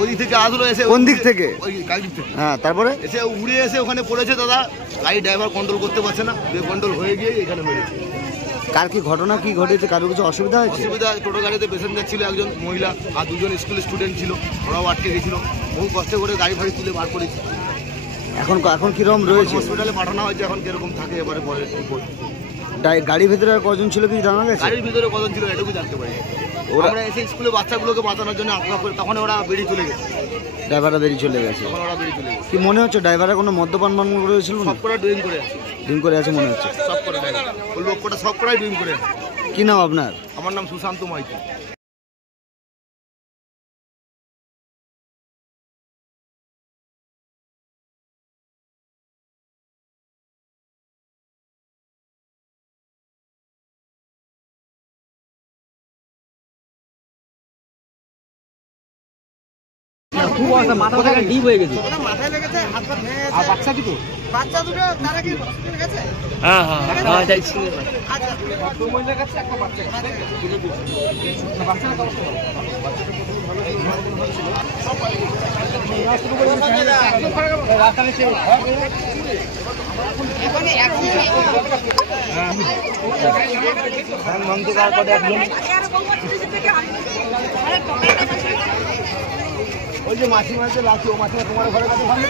ওই থেকে আসলো এসে কোন দিক থেকে? ওই গাড়ি দিক থেকে। হ্যাঁ, তারপরে এসে উড়ে এসে ওখানে পড়েছে দাদা, গাড়ি ড্রাইভার কন্ট্রোল করতে পারছে না, কন্ট্রোল হয়ে গিয়ে এখানে মেরেছে। কার কি ঘটনা কি ঘটেছে, কারো কিছু অসুবিধা হয়েছে? অসুবিধা, টোটো গাড়িতে প্যাসেঞ্জার ছিল একজন মহিলা আর দুজন স্কুল স্টুডেন্ট ছিল, ওরাও আটকে গেছিল। বহু কষ্ট করে গাড়ি ফাড়ি তুলে বার করেছি। এখন কিরকম রয়েছে? হসপিটালে পাঠানো হয়েছে, এখন কিরকম থাকে এবারে পরে রিপোর্ট। গাড়ির ভিতরে আর কজন ছিল কি জানা গেছে? গাড়ির ভিতরে কজন ছিল এটুকু জানতে পারি। আমরা এসে স্কুলে বাচ্চাগুলোকে বাঁচানোর জন্য আগ্রহ করি, তখন ওরা বেরিয়ে চলে গেছে। ড্রাইভাররা বেরিয়ে চলে গেছে। তখন ওরা বেরিয়ে চলে গেছে। কি মনে হচ্ছে ড্রাইভাররা কোনো মদ্যপান করেছিল? সব কটা ড্রিঙ্ক করে আছে। ড্রিঙ্ক করে আছে মনে হচ্ছে। সব কটা ড্রাইভার, ওই লোকটা সব কটাই ড্রিঙ্ক করে আছে। কি নাম আপনার? আমার নাম সুশান্ত মাইতি। খুব অবস্থা, মাথা থেকে ডিপ হয়ে গেছে। মাথায় লেগেছে, হাত পা ভেঙে গেছে। আর বাচ্চা কি তো? বাচ্চা দুটো তারা কি হসপিটালে গেছে? হ্যাঁ যাইছি। আচ্ছা, একটা মহিলার কাছে একটা বাচ্চা গেছে। না বাচ্চাটা কষ্ট করে। রাস্তায় ছিল। এখানে একদম মন্ত্রী কার করে একজন ওই যে মাসিমা যে লাগছে, ও মাসিমা তোমার ঘরের কাছে ভালো।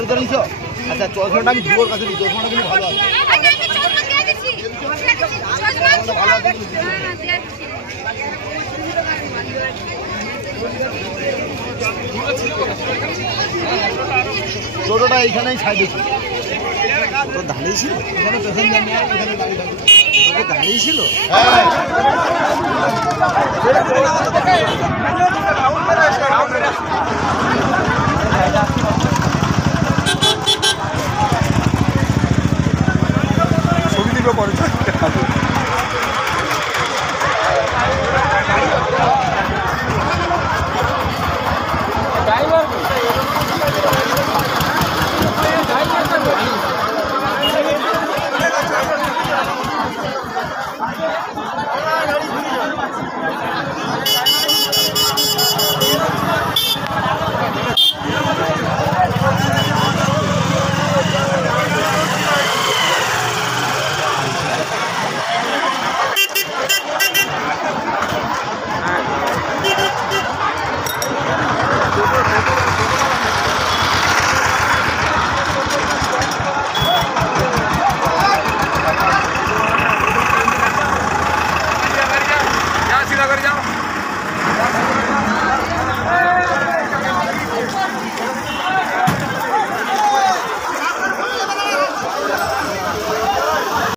জুতা নিছ? আচ্ছা, চশমাটা আমি দুটোর কাছে দিই, চশমাটা কিন্তু ভালো আছে। টোটোটা এইখানেই সাইডে ছিল। তো দাঁড়িয়ে ছিল? এখানে প্যাসেঞ্জার নেই, এখানে গাড়ি দাঁড়িয়ে ছিল? ছবি দিকে পরে